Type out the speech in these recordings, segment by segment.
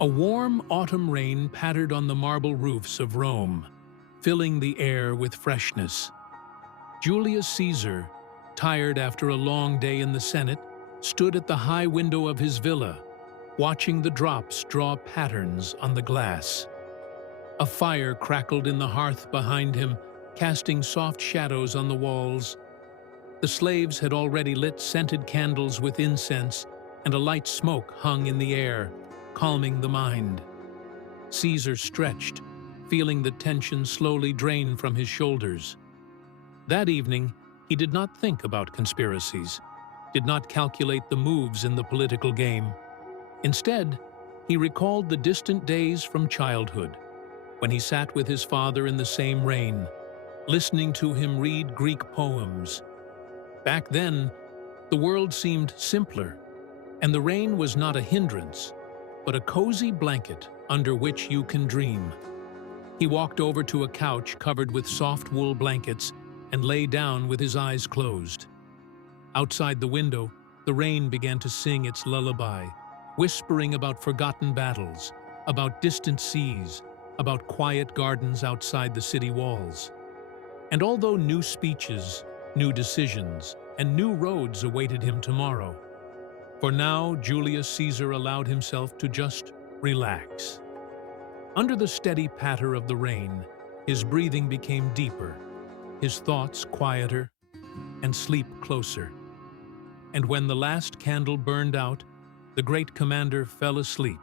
A warm autumn rain pattered on the marble roofs of Rome, filling the air with freshness. Julius Caesar, tired after a long day in the Senate, stood at the high window of his villa, watching the drops draw patterns on the glass. A fire crackled in the hearth behind him, casting soft shadows on the walls. The slaves had already lit scented candles with incense, and a light smoke hung in the air, calming the mind. Caesar stretched, feeling the tension slowly drain from his shoulders. That evening, he did not think about conspiracies, did not calculate the moves in the political game. Instead, he recalled the distant days from childhood, when he sat with his father in the same rain, listening to him read Greek poems. Back then, the world seemed simpler, and the rain was not a hindrance, but a cozy blanket under which you can dream. He walked over to a couch covered with soft wool blankets and lay down with his eyes closed. Outside the window, the rain began to sing its lullaby, whispering about forgotten battles, about distant seas, about quiet gardens outside the city walls. And although new speeches, new decisions, and new roads awaited him tomorrow, for now Julius Caesar allowed himself to just relax. Under the steady patter of the rain, his breathing became deeper, his thoughts quieter, and sleep closer. And when the last candle burned out, the great commander fell asleep,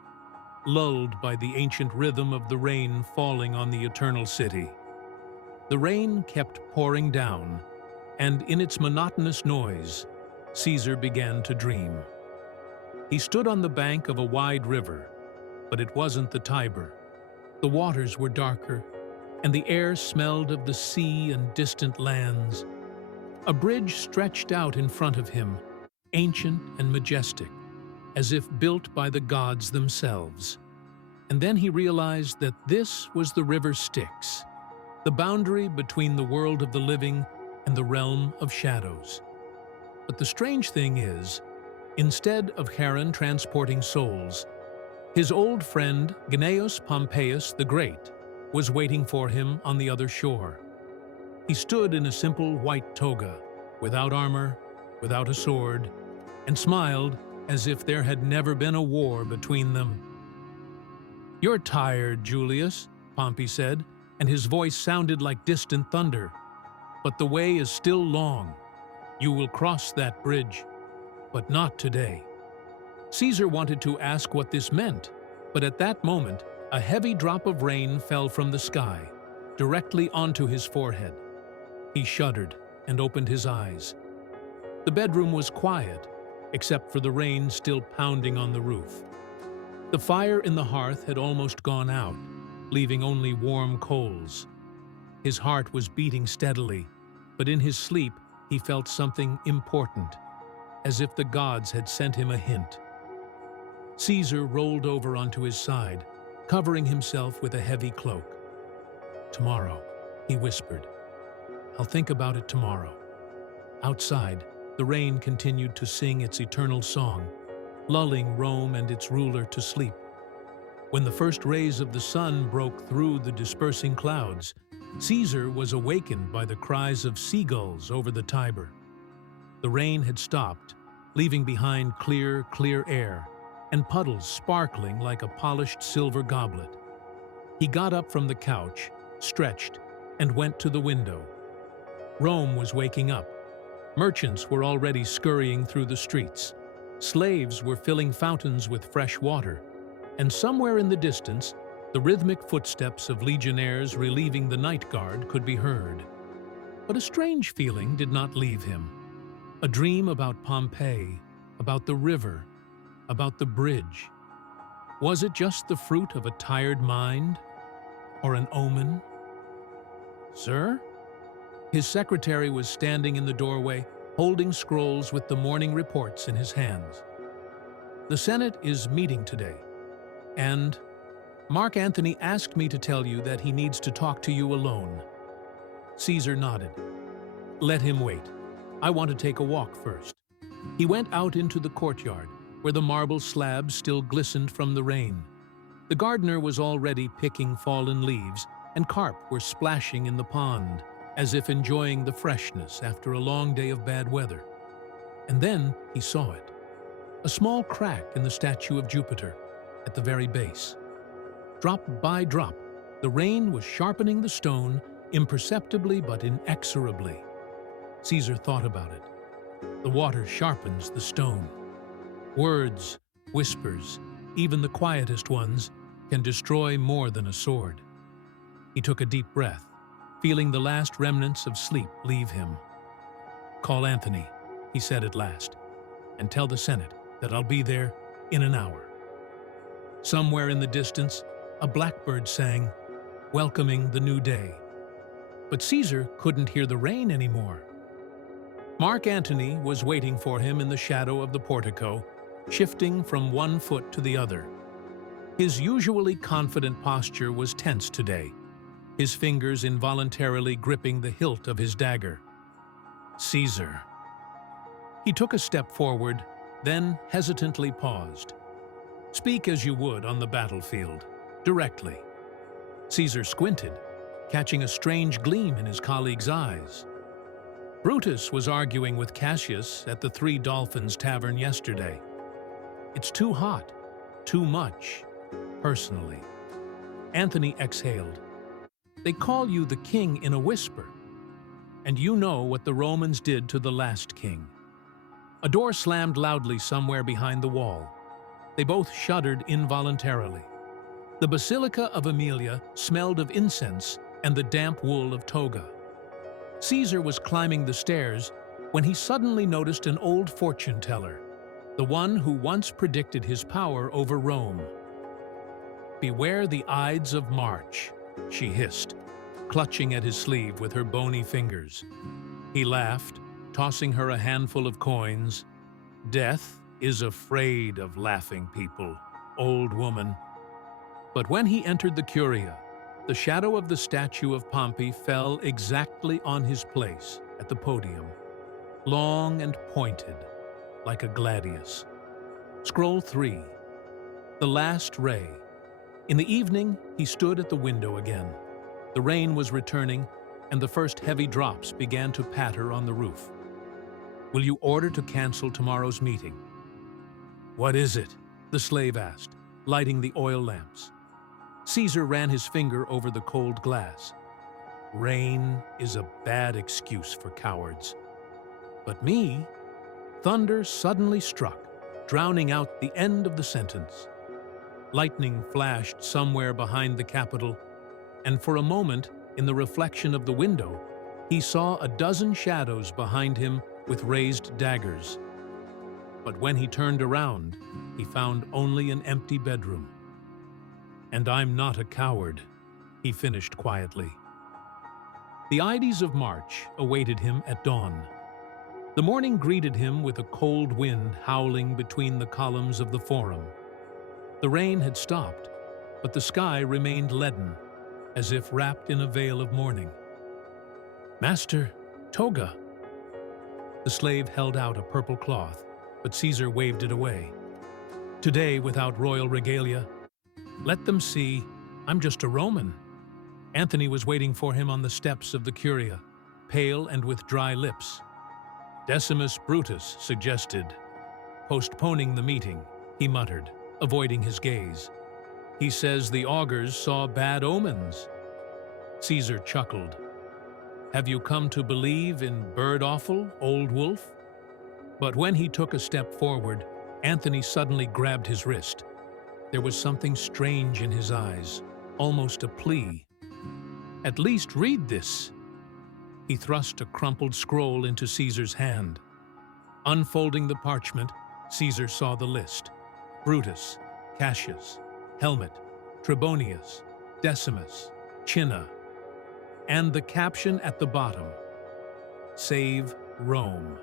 lulled by the ancient rhythm of the rain falling on the eternal city. The rain kept pouring down, and in its monotonous noise, Caesar began to dream. He stood on the bank of a wide river, but it wasn't the Tiber. The waters were darker, and the air smelled of the sea and distant lands. A bridge stretched out in front of him, ancient and majestic, as if built by the gods themselves. And then he realized that this was the river Styx, the boundary between the world of the living and the realm of shadows. But the strange thing is, instead of Charon transporting souls, his old friend Gnaeus Pompeius the Great was waiting for him on the other shore. He stood in a simple white toga, without armor, without a sword, and smiled as if there had never been a war between them. "You're tired, Julius," Pompey said, and his voice sounded like distant thunder. "But the way is still long. You will cross that bridge, but not today." Caesar wanted to ask what this meant, but at that moment, a heavy drop of rain fell from the sky, directly onto his forehead. He shuddered and opened his eyes. The bedroom was quiet, except for the rain still pounding on the roof. The fire in the hearth had almost gone out, leaving only warm coals. His heart was beating steadily, but in his sleep he felt something important, as if the gods had sent him a hint. Caesar rolled over onto his side, covering himself with a heavy cloak. "Tomorrow," he whispered. "I'll think about it tomorrow." Outside, the rain continued to sing its eternal song, lulling Rome and its ruler to sleep. When the first rays of the sun broke through the dispersing clouds, Caesar was awakened by the cries of seagulls over the Tiber. The rain had stopped, leaving behind clear air, and puddles sparkling like a polished silver goblet. He got up from the couch, stretched, and went to the window. Rome was waking up. Merchants were already scurrying through the streets. Slaves were filling fountains with fresh water, and somewhere in the distance, the rhythmic footsteps of legionnaires relieving the night guard could be heard. But a strange feeling did not leave him. A dream about Pompeii, about the river, about the bridge. Was it just the fruit of a tired mind, or an omen? "Sir?" His secretary was standing in the doorway, holding scrolls with the morning reports in his hands. "The Senate is meeting today, and Mark Antony asked me to tell you that he needs to talk to you alone." Caesar nodded. "Let him wait. I want to take a walk first." He went out into the courtyard, where the marble slabs still glistened from the rain. The gardener was already picking fallen leaves, and carp were splashing in the pond, as if enjoying the freshness after a long day of bad weather. And then he saw it. A small crack in the statue of Jupiter, at the very base. Drop by drop, the rain was sharpening the stone, imperceptibly but inexorably. Caesar thought about it. The water sharpens the stone. Words, whispers, even the quietest ones, can destroy more than a sword. He took a deep breath, feeling the last remnants of sleep leave him. "Call Anthony," he said at last, "and tell the Senate that I'll be there in an hour." Somewhere in the distance, a blackbird sang, welcoming the new day. But Caesar couldn't hear the rain anymore. Mark Antony was waiting for him in the shadow of the portico, shifting from one foot to the other. His usually confident posture was tense today, his fingers involuntarily gripping the hilt of his dagger. Caesar. He took a step forward, then hesitantly paused. Speak as you would on the battlefield, directly. Caesar squinted, catching a strange gleam in his colleague's eyes. Brutus was arguing with Cassius at the Three Dolphins Tavern yesterday. It's too hot, too much, personally. Anthony exhaled. They call you the king in a whisper, and you know what the Romans did to the last king. A door slammed loudly somewhere behind the wall. They both shuddered involuntarily. The Basilica of Aemilia smelled of incense and the damp wool of toga. Caesar was climbing the stairs when he suddenly noticed an old fortune teller, the one who once predicted his power over Rome. "Beware the Ides of March," she hissed, clutching at his sleeve with her bony fingers. He laughed, tossing her a handful of coins. "Death is afraid of laughing people, old woman." But when he entered the Curia, the shadow of the statue of Pompey fell exactly on his place at the podium, long and pointed, like a gladius. Scroll 3. The last ray. In the evening, he stood at the window again. The rain was returning, and the first heavy drops began to patter on the roof. "Will you order to cancel tomorrow's meeting?" "What is it?" the slave asked, lighting the oil lamps. Caesar ran his finger over the cold glass. "Rain is a bad excuse for cowards. But me?" Thunder suddenly struck, drowning out the end of the sentence. Lightning flashed somewhere behind the Capitol, and for a moment, in the reflection of the window, he saw a dozen shadows behind him with raised daggers. But when he turned around, he found only an empty bedroom. "And I'm not a coward," he finished quietly. The Ides of March awaited him at dawn. The morning greeted him with a cold wind howling between the columns of the Forum. The rain had stopped, but the sky remained leaden, as if wrapped in a veil of mourning. "Master, toga." The slave held out a purple cloth, but Caesar waved it away. "Today, without royal regalia, let them see I'm just a Roman." Anthony was waiting for him on the steps of the Curia, pale and with dry lips. Decimus Brutus suggested. Postponing the meeting, he muttered, avoiding his gaze. "He says the augurs saw bad omens." Caesar chuckled. "Have you come to believe in bird offal, old wolf?" But when he took a step forward, Anthony suddenly grabbed his wrist. There was something strange in his eyes, almost a plea. "At least read this." He thrust a crumpled scroll into Caesar's hand. Unfolding the parchment, Caesar saw the list. Brutus, Cassius, Helmut, Trebonius, Decimus, Cinna, and the caption at the bottom, "Save Rome."